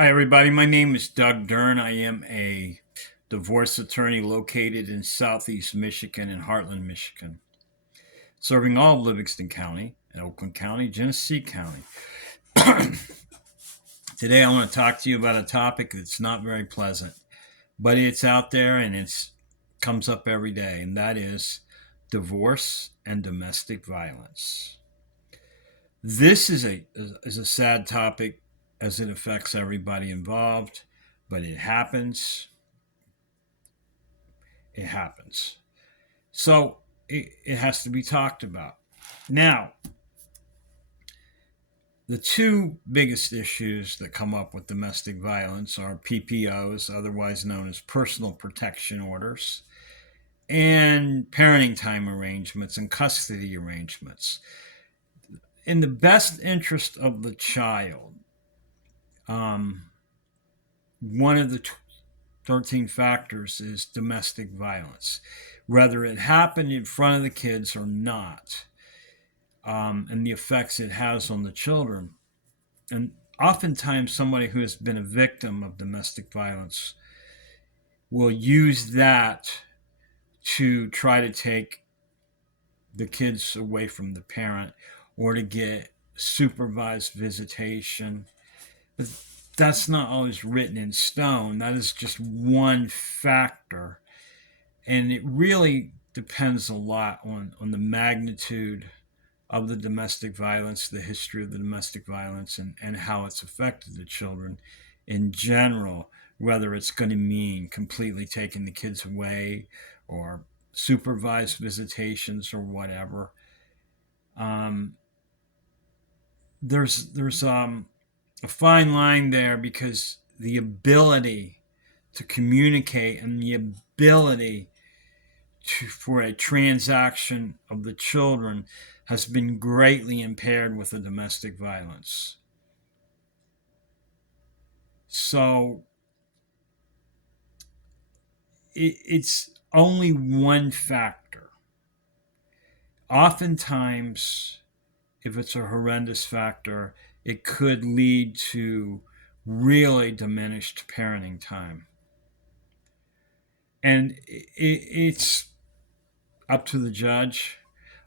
Hi, everybody. My name is Doug Dern. I am a divorce attorney located in Southeast Michigan and Heartland, Michigan, serving all of Livingston County and Oakland County, Genesee County. Today, I want to talk to you about a topic that's not very pleasant, but it's out there and it comes up every day, and that is divorce and domestic violence. This is a sad topic as it affects everybody involved, but it happens. It happens. So it has to be talked about. Now, the two biggest issues that come up with domestic violence are PPOs, otherwise known as personal protection orders, and parenting time arrangements and custody arrangements. In the best interest of the child, um, one of the 13 factors is domestic violence, whether it happened in front of the kids or not, and the effects it has on the children. And oftentimes, somebody who has been a victim of domestic violence will use that to try to take the kids away from the parent or to get supervised visitation. But that's not always written in stone. That is just one factor. And it really depends a lot on the magnitude of the domestic violence, the history of the domestic violence, and how it's affected the children in general, whether it's going to mean completely taking the kids away or supervised visitations or whatever. Um, there's a fine line there because the ability to communicate and the ability for a transaction of the children has been greatly impaired with the domestic violence. So it's only one factor. Oftentimes, if it's a horrendous factor, it could lead to really diminished parenting time. And it's up to the judge.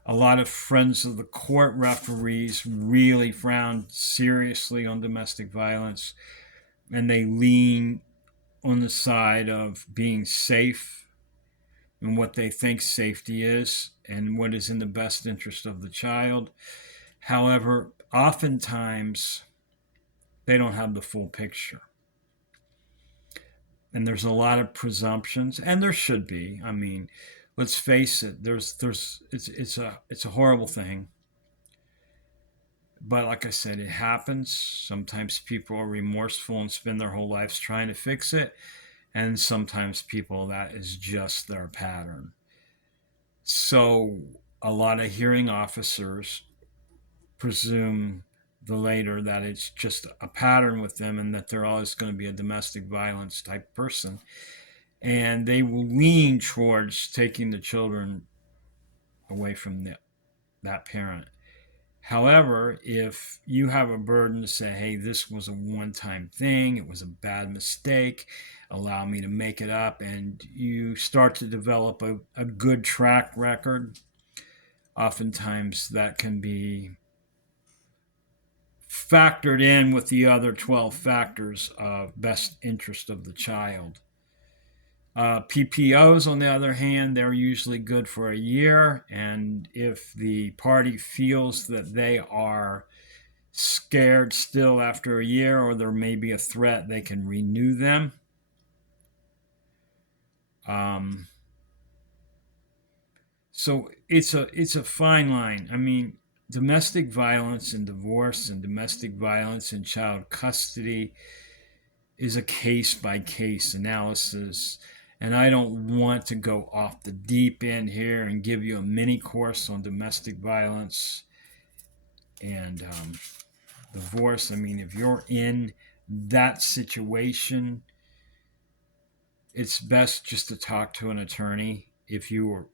A lot of friends of the court referees really frown seriously on domestic violence, and they lean on the side of being safe and what they think safety is and what is in the best interest of the child. However, oftentimes they don't have the full picture. And there's a lot of presumptions, and there should be. I mean, let's face it. It's a horrible thing, but like I said, it happens. Sometimes people are remorseful and spend their whole lives trying to fix it, and sometimes people that is just their pattern. So a lot of hearing officers presume the later that it's just a pattern with them and that they're always going to be a domestic violence type person, and they will lean towards taking the children away from that parent. However, if you have a burden to say, hey, this was a one time thing, it was a bad mistake, allow me to make it up, and you start to develop a good track record, oftentimes that can be factored in with the other 12 factors of best interest of the child. PPOs, on the other hand, they're usually good for a year, and if the party feels that they are scared still after a year or there may be a threat, they can renew them. Um, so it's a fine line. I mean, domestic violence and divorce and domestic violence and child custody is a case by case analysis. And I don't want to go off the deep end here and give you a mini course on domestic violence and divorce. I mean, if you're in that situation, it's best just to talk to an attorney. If you are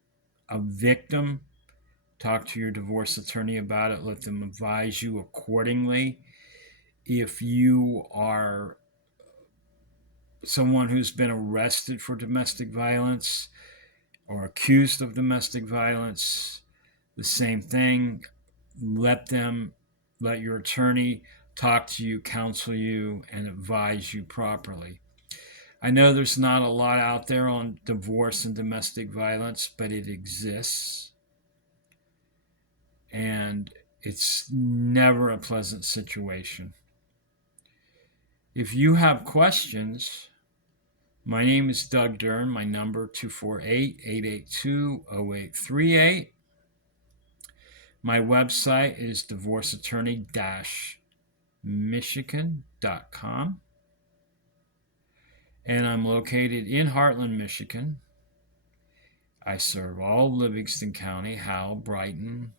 a victim, talk to your divorce attorney about it. Let them advise you accordingly. If you are someone who's been arrested for domestic violence or accused of domestic violence, the same thing. Let your attorney talk to you, counsel you, and advise you properly. I know there's not a lot out there on divorce and domestic violence, but it exists. And it's never a pleasant situation. If you have questions, my name is Doug Dern. My number 248-882-0838. My website is divorceattorney-michigan.com. And I'm located in Heartland, Michigan. I serve all Livingston County, Howell, Brighton.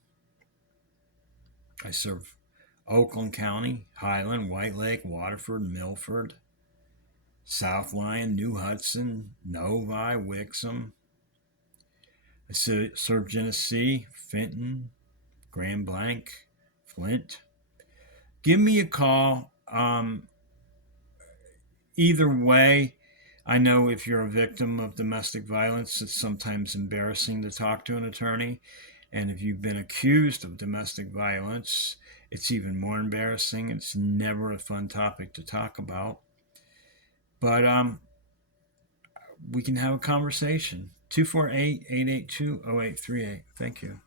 I serve Oakland County, Highland, White Lake, Waterford, Milford, South Lyon, New Hudson, Novi, Wixom. I serve Genesee, Fenton, Grand Blanc, Flint. Give me a call. Either way, I know if you're a victim of domestic violence, it's sometimes embarrassing to talk to an attorney. And if you've been accused of domestic violence, it's even more embarrassing. It's never a fun topic to talk about. But we can have a conversation. 248-882-0838. Thank you.